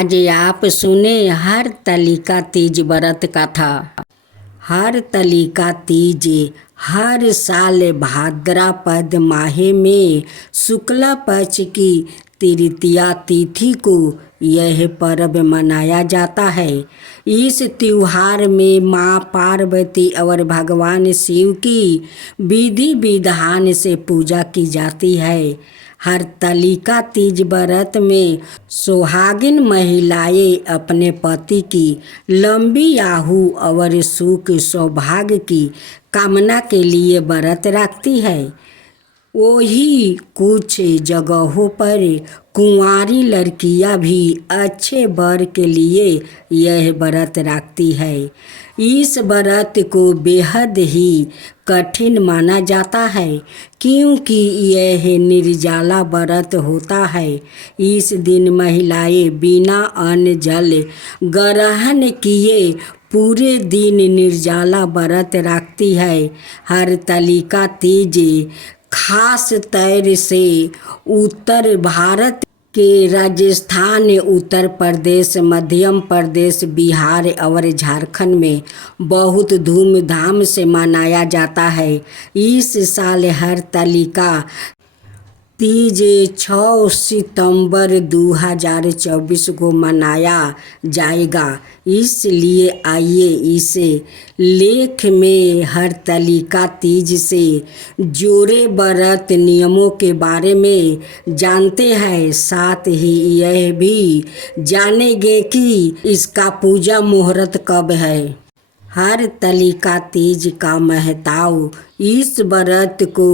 आज आप सुने हरतालिका तीज व्रत कथा। हरतालिका तीज हर साल भाद्रपद माह में शुक्ल पक्ष की तृतीया तिथि को यह पर्व मनाया जाता है। इस त्योहार में माँ पार्वती और भगवान शिव की विधि विधान से पूजा की जाती है। हरतालिका तीज व्रत में सुहागिन महिलाएं अपने पति की लंबी आयु और सुख सौभाग्य की कामना के लिए व्रत रखती है। वही कुछ जगहों पर कुंवारी लड़कियां भी अच्छे वर के लिए यह व्रत रखती है। इस व्रत को बेहद ही कठिन माना जाता है क्योंकि यह निर्जला व्रत होता है। इस दिन महिलाएं बिना अन्न जल ग्रहण किए पूरे दिन निर्जला व्रत रखती है। हरतालिका तीज खास तौर से उत्तर भारत के राजस्थान, उत्तर प्रदेश, मध्य प्रदेश, बिहार और झारखंड में बहुत धूमधाम से मनाया जाता है। इस साल हरतालिका तीज 6 सितंबर 2024 को मनाया जाएगा। इसलिए आइए इस लेख में हरतालिका तीज से जुड़े व्रत नियमों के बारे में जानते हैं। साथ ही यह भी जानेंगे कि इसका पूजा मुहूर्त कब है। हरतालिका तीज का महत्व। इस व्रत को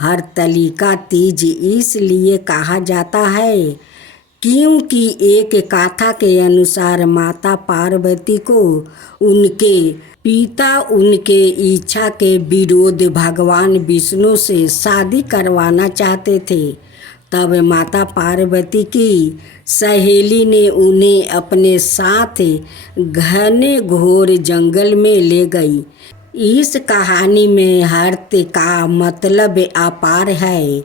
हरतालिका तीज इसलिए कहा जाता है क्योंकि एक कथा के अनुसार माता पार्वती को उनके पिता उनके इच्छा के विरोध भगवान विष्णु से शादी करवाना चाहते थे। तब माता पार्वती की सहेली ने उन्हें अपने साथ घने घोर जंगल में ले गई। इस कहानी में हर्त का मतलब अपार है।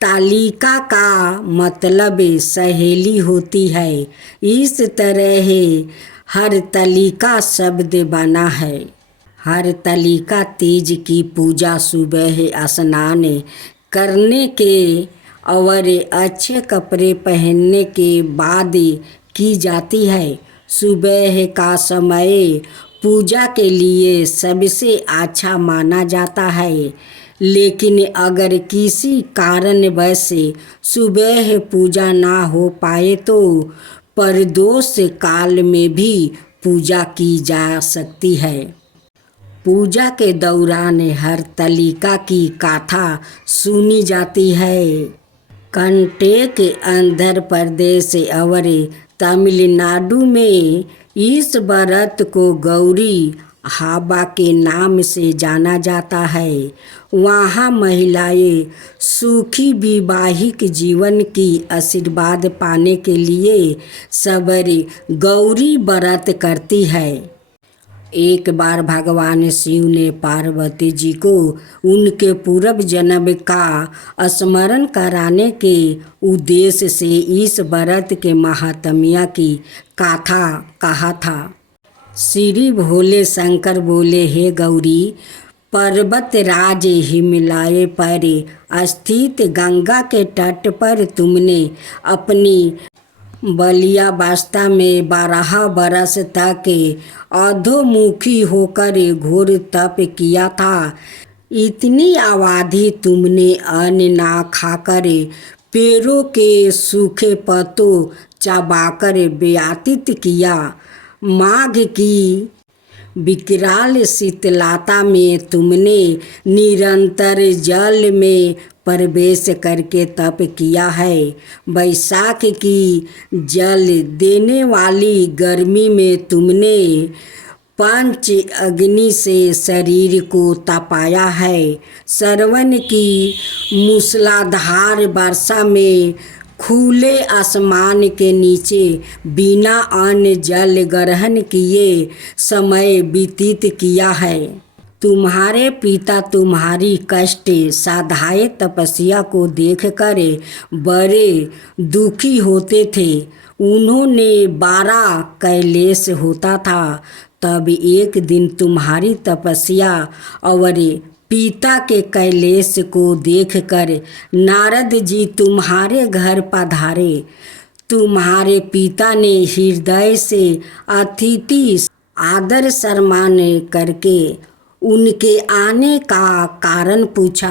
तालिका का मतलब सहेली होती है। इस तरह हरतालिका शब्द बना है। हरतालिका तीज की पूजा सुबह स्नान करने के और अच्छे कपड़े पहनने के बाद की जाती है। सुबह का समय पूजा के लिए सबसे अच्छा माना जाता है, लेकिन अगर किसी कारणवश सुबह पूजा ना हो पाए तो प्रदोष काल में भी पूजा की जा सकती है। पूजा के दौरान हरतालिका की कथा सुनी जाती है। कर्नाटक, आंध्र प्रदेश और तमिलनाडु में इस व्रत को गौरी हब्बा के नाम से जाना जाता है। वहाँ महिलाएं सुखी वैवाहिक जीवन की आशीर्वाद पाने के लिए सवेरे गौरी व्रत करती है। एक बार भगवान शिव ने पार्वती जी को उनके पूर्व जन्म का स्मरण कराने के उद्देश्य से इस व्रत के महात्म्य की कथा कहा था। श्री भोले शंकर बोले, हे गौरी, पर्वतराज हिमालय पर स्थित गंगा के तट पर तुमने अपनी बाल्यावस्था में 12 वर्ष तक अधोमुखी होकर घोर तप किया था। इतनी अवधि तुमने अन्न ना खाकर पेड़ों के सूखे पत्तों चबाकर व्यतीत किया। माघ की विकराल शीतलता में तुमने निरंतर जल में प्रवेश करके तप किया है। वैशाख की जल देने वाली गर्मी में तुमने पंच अग्नि से शरीर को तपाया है। श्रावण की मूसलाधार वर्षा में खुले आसमान के नीचे बिना अन्न जल ग्रहण किए समय व्यतीत किया है। तुम्हारे पिता तुम्हारी कष्ट साधाए तपस्या को देखकर बड़े दुखी होते थे। उन्होंने 12 कैलेश होता था। तब एक दिन तुम्हारी तपस्या और पिता के कैलेश को देखकर नारद जी तुम्हारे घर पधारे। तुम्हारे पिता ने हृदय से अतिथि आदर सम्मान करके उनके आने का कारण पूछा।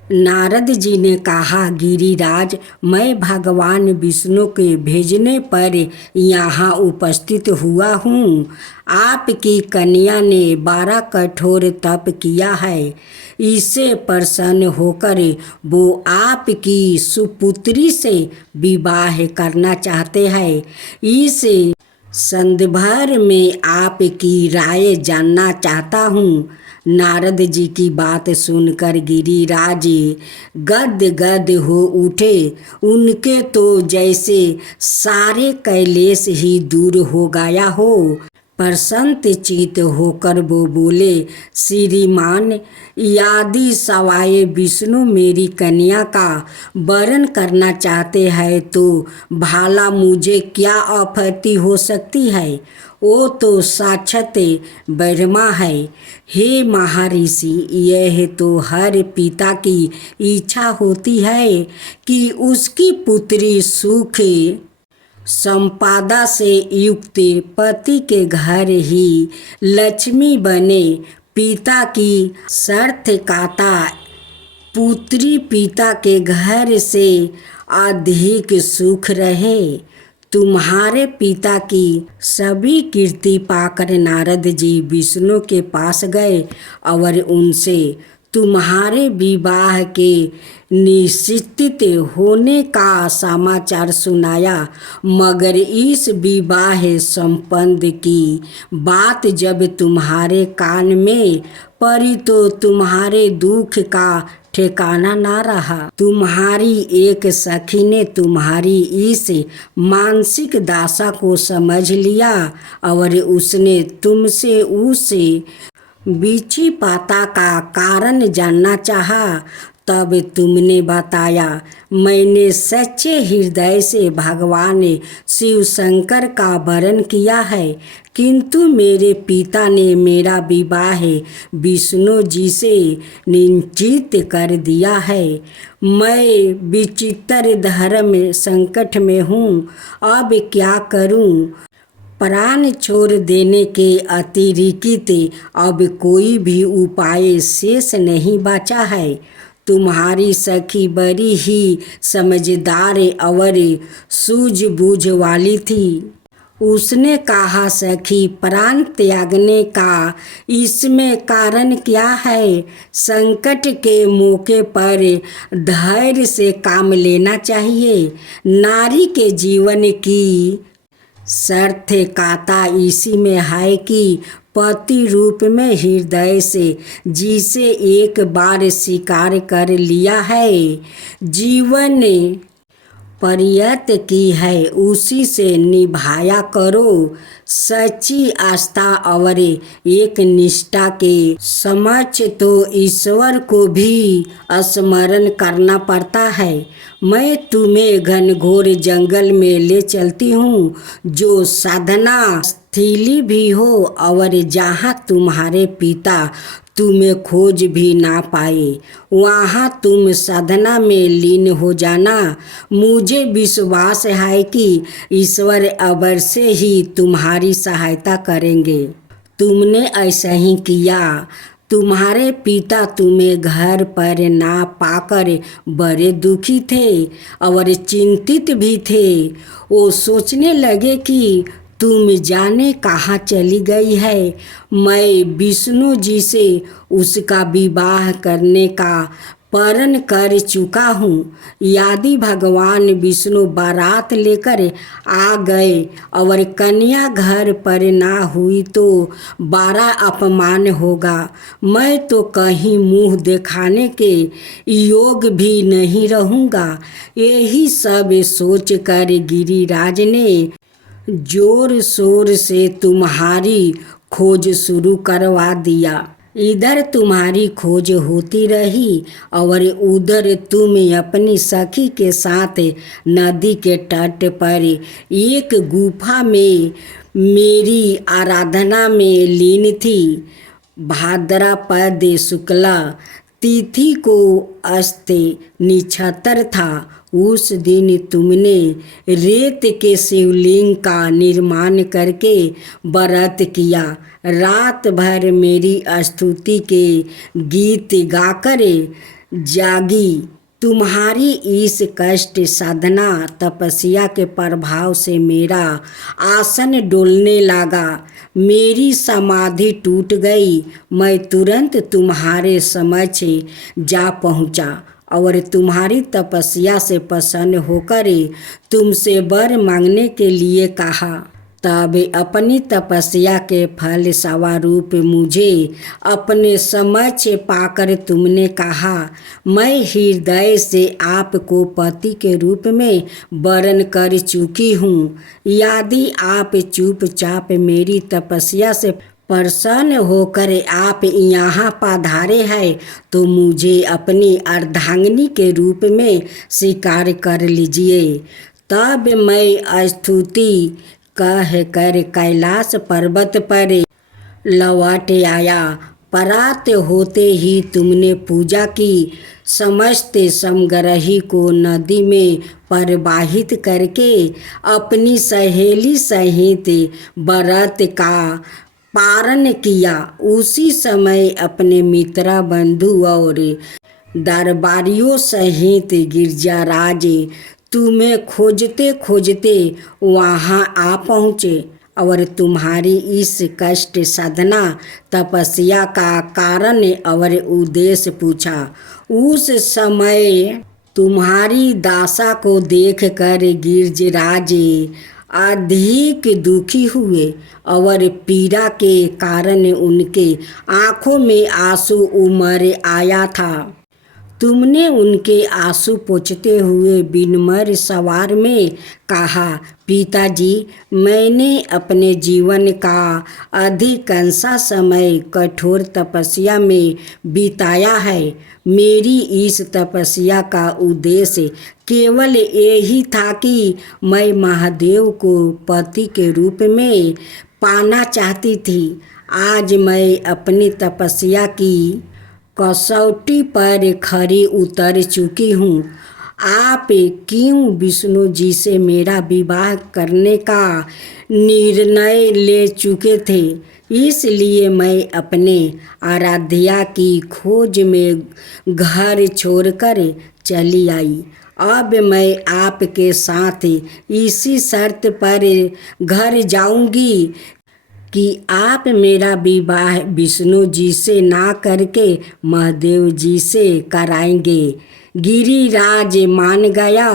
नारद जी ने कहा, गिरिराज, मैं भगवान विष्णु के भेजने पर यहाँ उपस्थित हुआ हूँ। आपकी कन्या ने 12 कठोर तप किया है। इससे प्रसन्न होकर वो आपकी सुपुत्री से विवाह करना चाहते हैं। इस संदर्भ में आपकी राय जानना चाहता हूँ। नारद जी की बात सुनकर गिरिराज गद हो उठे। उनके तो जैसे सारे कैलेश ही दूर हो गया हो। प्रसन्न चित्त होकर वो बोले, श्रीमान, यदि सवाए विष्णु मेरी कन्या का वरण करना चाहते हैं तो भला मुझे क्या आपत्ति हो सकती है। वो तो साक्षात ब्रह्मा है। हे महर्षि, यह तो हर पिता की इच्छा होती है कि उसकी पुत्री सुख संपदा से युक्त पति के घर ही लक्ष्मी बने। पिता की शर्त काता पुत्री पिता के घर से अधिक सुख रहे। तुम्हारे पिता की सभी कीर्ति पाकर नारद जी विष्णु के पास गए और उनसे तुम्हारे विवाह के निश्चित होने का समाचार सुनाया। मगर इस विवाह संबंध की बात जब तुम्हारे कान में पड़ी तो तुम्हारे दुख का ठिकाना ना रहा। तुम्हारी एक सखी ने तुम्हारी इस मानसिक दशा को समझ लिया और उसने तुमसे उस बीची पाता का कारण जानना चाहा। तब तुमने बताया, मैंने सच्चे हृदय से भगवान शिव शंकर का वरण किया है, किंतु मेरे पिता ने मेरा विवाह विष्णु जी से निश्चित कर दिया है। मैं विचित्र धर्म संकट में हूँ, अब क्या करूँ। प्राण छोड़ देने के अतिरिक्त अब कोई भी उपाय शेष नहीं बचा है। तुम्हारी सखी बड़ी ही समझदार और सूझबूझ वाली थी। उसने कहा, सखी, प्राण त्यागने का इसमें कारण क्या है। संकट के मौके पर धैर्य से काम लेना चाहिए। नारी के जीवन की सार्थकता इसी में है कि पति रूप में हृदय से जिसे एक बार स्वीकार कर लिया है, जीवन पर्यत की है, उसी से निभाया करो। सच्ची आस्था और एक निष्ठा के समक्ष तो ईश्वर को भी स्मरण करना पड़ता है। मैं तुम्हें घनघोर जंगल में ले चलती हूँ, जो साधना स्थली भी हो और जहाँ तुम्हारे पिता तुम्हें खोज भी ना पाए, वहाँ तुम साधना में लीन हो जाना। मुझे विश्वास है कि ईश्वर अवश्य ही तुम्हारी सहायता करेंगे। तुमने ऐसा ही किया। तुम्हारे पिता तुम्हें घर पर ना पाकर बड़े दुखी थे और चिंतित भी थे। वो सोचने लगे कि तुम जाने कहाँ चली गई है। मैं विष्णु जी से उसका विवाह करने का प्रण कर चुका हूँ। यदि भगवान विष्णु बारात लेकर आ गए और कन्या घर पर ना हुई तो बड़ा अपमान होगा। मैं तो कहीं मुंह दिखाने के योग भी नहीं रहूँगा। यही सब सोचकर गिरिराज ने जोर शोर से तुम्हारी खोज शुरू करवा दिया। इधर तुम्हारी खोज होती रही और उधर तुम अपनी सखी के साथ नदी के तट पर एक गुफा में मेरी आराधना में लीन थी। भाद्रपद शुक्ला तिथि को अस्ते निछतर था। उस दिन तुमने रेत के शिवलिंग का निर्माण करके व्रत किया। रात भर मेरी स्तुति के गीत गाकर जागी। तुम्हारी इस कष्ट साधना तपस्या के प्रभाव से मेरा आसन डोलने लगा। मेरी समाधि टूट गई। मैं तुरंत तुम्हारे समक्ष जा पहुंचा और तुम्हारी तपस्या से प्रसन्न होकर तुमसे वर मांगने के लिए कहा। तब अपनी तपस्या के फल स्वरूप मुझे अपने समक्ष पाकर तुमने कहा, मैं हृदय से आपको पति के रूप में वरण कर चुकी हूँ। यदि आप चुपचाप मेरी तपस्या से प्रसन्न होकर आप यहाँ पधारे हैं तो मुझे अपनी अर्धांगिनी के रूप में स्वीकार कर लीजिए। तब मैं स्तुति कह कर कैलाश पर्वत पर लौट आया। परात होते ही तुमने पूजा की। समस्त समग्रही को नदी में प्रवाहित करके अपनी सहेली सहित व्रत का पारण किया। उसी समय अपने मित्र बंधु और दरबारियों सहित गिरजाराज तुम्हें खोजते खोजते वहाँ आ पहुँचे और तुम्हारी इस कष्ट साधना तपस्या का कारण और उद्देश्य पूछा। उस समय तुम्हारी दशा को देखकर गिरजराज अधिक दुखी हुए और पीड़ा के कारण उनके आँखों में आंसू उमड़ आया था। तुमने उनके आंसू पोंछते हुए विनम्र स्वर में कहा, पिताजी, मैंने अपने जीवन का अधिकांश समय कठोर तपस्या में बिताया है। मेरी इस तपस्या का उद्देश्य केवल यही था कि मैं महादेव को पति के रूप में पाना चाहती थी। आज मैं अपनी तपस्या की कसौटी पर खरी उतर चुकी हूँ। आप क्यों विष्णु जी से मेरा विवाह करने का निर्णय ले चुके थे, इसलिए मैं अपने आराध्या की खोज में घर छोड़कर चली आई। अब मैं आपके साथ इसी शर्त पर घर जाऊंगी कि आप मेरा विवाह विष्णु जी से ना करके महादेव जी से कराएंगे। गिरिराज मान गया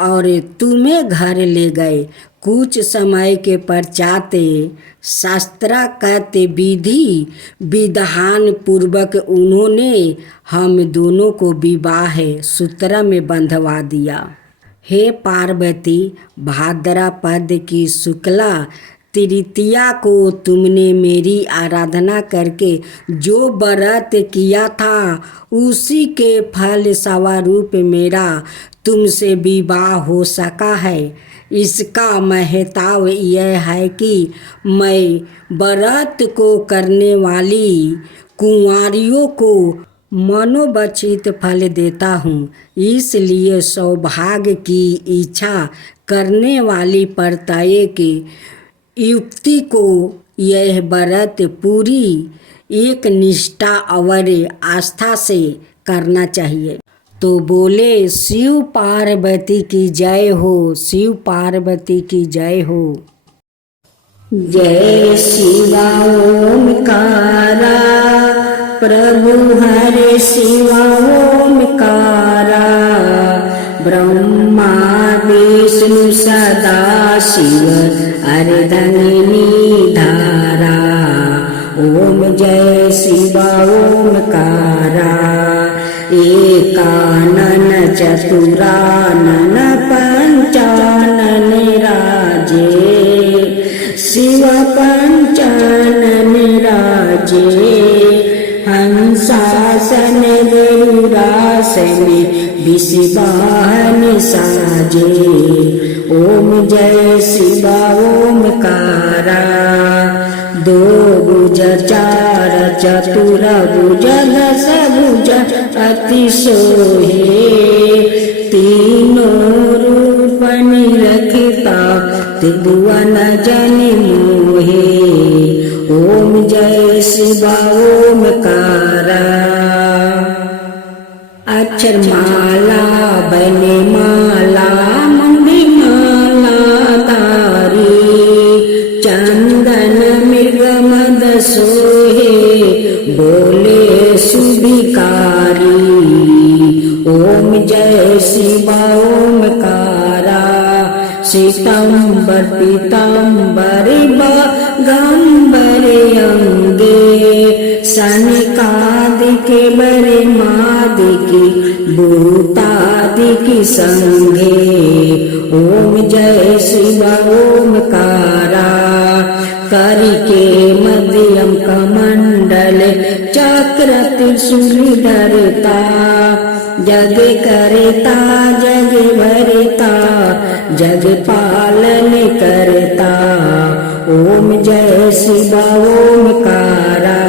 और तुम्हें घर ले गए। कुछ समय के पश्चात शास्त्रागत विधि विधान पूर्वक उन्होंने हम दोनों को विवाह सूत्र में बंधवा दिया। हे पार्वती, भाद्रपद की शुक्ला तृतीया को तुमने मेरी आराधना करके जो व्रत किया था उसी के फल स्वरूप मेरा तुमसे विवाह हो सका है। इसका महत्व यह है कि मैं व्रत को करने वाली कुंवारियों को मनोवांछित फल देता हूँ। इसलिए सौभाग्य की इच्छा करने वाली प्रत्येक युक्ति को यह व्रत पूरी एक निष्ठा और आस्था से करना चाहिए। तो बोले शिव पार्वती की जय हो, शिव पार्वती की जय हो। जय शिवा ओमकारा, प्रभु हरे शिवा ओमकारा। ब्रह्मा विष्णु सदा शिव अर्धंगिनी धारा। ओम जय शिवा ओमकारा। एकानन चतुरानन पंचानन राजे। शिव पंचानन राजे। पास में विषवाहन साजे। ओम जय शिवा ओमकारा। दो भुज चार चतुर भुज दस भुज अति सोहे। तीनों रूप निरखता त्रिभुवन जन मोहे। ओम जय शिवा ओमकारा। अक्षर माला बने माला मंदी माला तारी। चंदन मृग मद सोहे बोले सुभिकारी। ओम जय शिवा ओमकारा। श्वेतांबर पीतांबर गंबर अंगे। सनकादिक बरे मादिकी भूतादिकी संगे। ओम जय शिवा ओमकारा। करके मध्यम कमंडल चक्र त्रिशूल धरता। जग करता जग भरता जग पालन करता। ओम जय शिवा ओमकारा।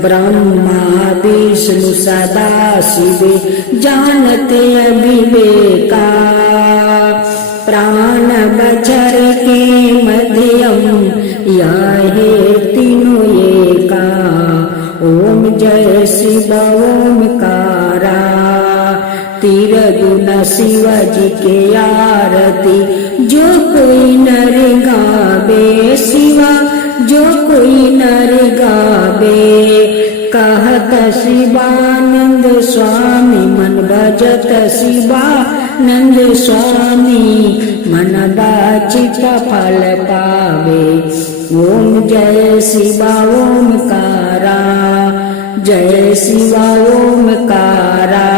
ब्रह्मा विष्णु सदा शिव जानते अविवेका। प्राण बचर के मध्यम यहे तीनों एका। ओम जय शिवा ओमकारा। तिरगुण शिव जी के आरती जो कोई नर गावे। शिवा जो कोई नर गावे। कहत शिवानंद स्वामी मन भजत शिवानंद स्वामी। मन वांछित फल पावे। ओम जय शिवा ओमकारा। जय शिवा ओमकारा।